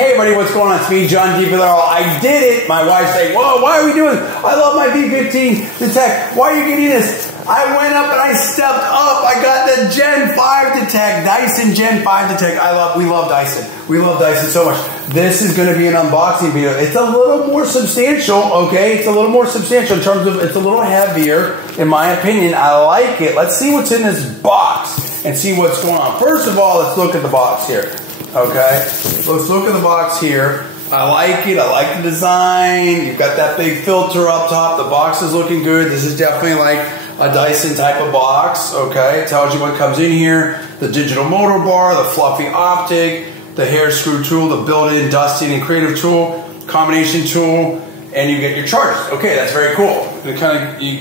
Hey everybody, what's going on? It's me, John Villarreal. I did it. My wife's saying, whoa, why are we doing this? I love my V15 Detect. Why are you getting this? I went up and I stepped up. I got the Gen5 Detect, Dyson Gen5 Detect. We love Dyson. We love Dyson so much. This is going to be an unboxing video. It's a little more substantial, okay? It's a little more substantial in terms of, it's a little heavier, in my opinion. I like it. Let's see what's in this box and see what's going on. First of all, let's look at the box here. Okay, let's look at the box here. I like it. I like the design. You've got that big filter up top. The box is looking good. This is definitely like a Dyson type of box. Okay, it tells you what comes in here. The digital motor bar, the fluffy optic, the hair screw tool, the built-in dusting and creative tool, combination tool, and you get your chargers. Okay, that's very cool. It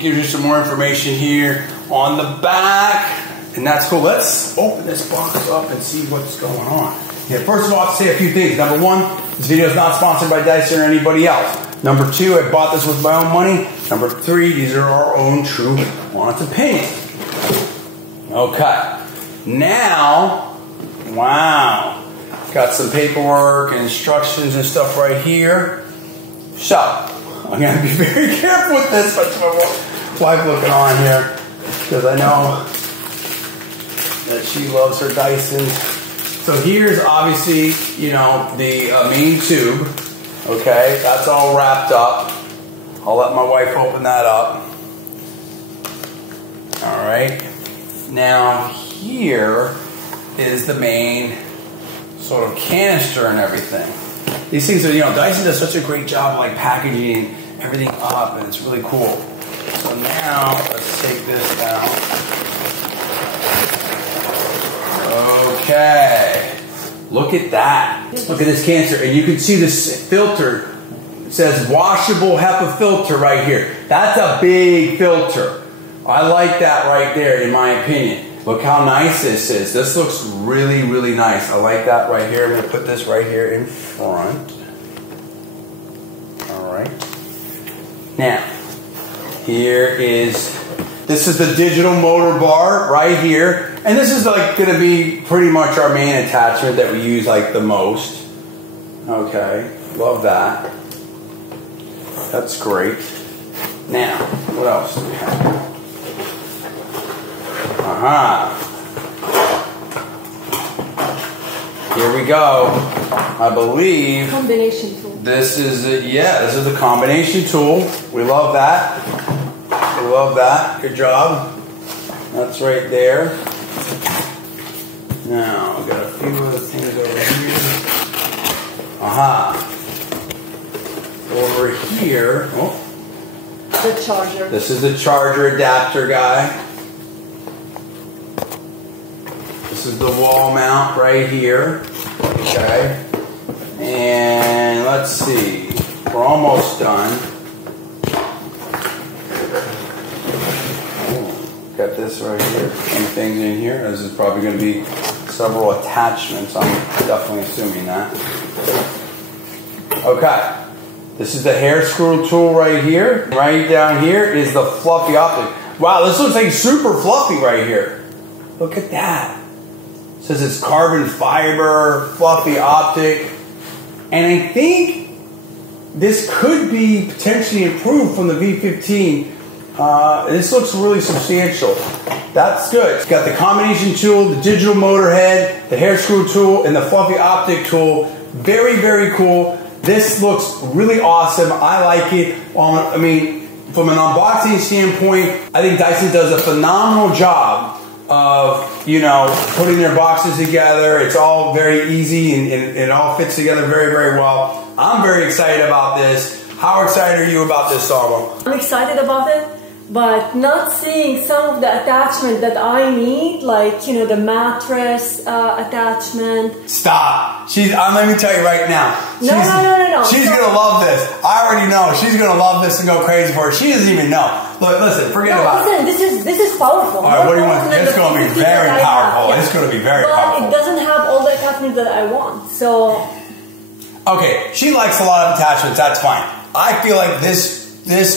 gives you some more information here on the back, and that's cool. Let's open this box up and see what's going on. Yeah, first of all, I have to say a few things. Number one, this video is not sponsored by Dyson or anybody else. Number two, I bought this with my own money. Number three, these are our own true honest opinions. Okay. Now, wow. Got some paperwork and instructions and stuff right here. So, I'm going to be very careful with this. That's my wife looking on here. Because I know that she loves her Dysons. So here's obviously, you know, the main tube. Okay, that's all wrapped up. I'll let my wife open that up. All right. Now here is the main sort of canister and everything. These things are, you know, Dyson does such a great job of like packaging everything up, and it's really cool. So now let's take this down. Okay, look at that. Look at this canister, and you can see this filter. It says washable HEPA filter right here. That's a big filter. I like that right there, in my opinion. Look how nice this is. This looks really, really nice. I like that right here. I'm going to put this right here in front. All right. Now, this is the digital motor bar right here. And this is like going to be pretty much our main attachment that we use like the most. Okay, love that. That's great. Now, what else do we have? Here we go. I believe combination tool. This is it. Yeah, this is the combination tool. We love that. We love that. Good job. That's right there. Now, I've got a few other things over here. Over here, the charger. This is the charger adapter guy. This is the wall mount right here. Okay. And let's see. We're almost done. Got this right here. Some things in here. This is probably going to be several attachments. I'm definitely assuming that. Okay. This is the hair screw tool right here. Right down here is the fluffy optic. Wow, this looks like super fluffy right here. Look at that. It says it's carbon fiber, fluffy optic. And I think this could be potentially improved from the V15. This looks really substantial. That's good. It's got the combination tool, the digital motor head, the hair screw tool, and the fluffy optic tool. Very, very cool. This looks really awesome. I like it. I mean, from an unboxing standpoint, I think Dyson does a phenomenal job of, you know, putting their boxes together. It's all very easy and it all fits together very, very well. I'm very excited about this. How excited are you about this, Salvo? I'm excited about it. But not seeing some of the attachment that I need, like, you know, the mattress attachment. Stop. Let me tell you right now. No. She's going to love this. I already know. She's going to love this and go crazy for it. She doesn't even know. Look, listen, forget about it. Listen, this is powerful. All right, what do you want? It's going to be very powerful. It's going to be very powerful. But it doesn't have all the attachments that I want, so. Okay, she likes a lot of attachments. That's fine. I feel like this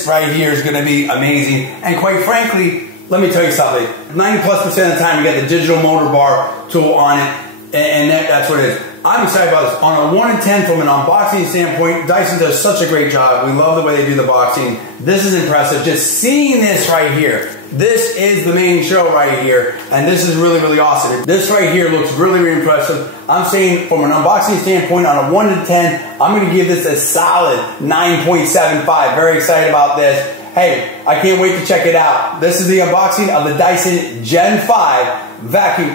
right here is going to be amazing. And quite frankly, let me tell you something. 90+% of the time, you get the digital motor bar tool on it, and that's what it is. I'm excited about this. On a 1 in 10 from an unboxing standpoint, Dyson does such a great job. We love the way they do the boxing. This is impressive. Just seeing this right here. This is the main show right here. And this is really, really awesome. This right here looks really, really impressive. I'm saying from an unboxing standpoint, on a 1 to 10, I'm going to give this a solid 9.75. Very excited about this. Hey, I can't wait to check it out. This is the unboxing of the Dyson Gen5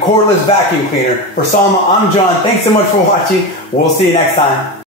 cordless vacuum cleaner. For Salma, I'm John. Thanks so much for watching. We'll see you next time.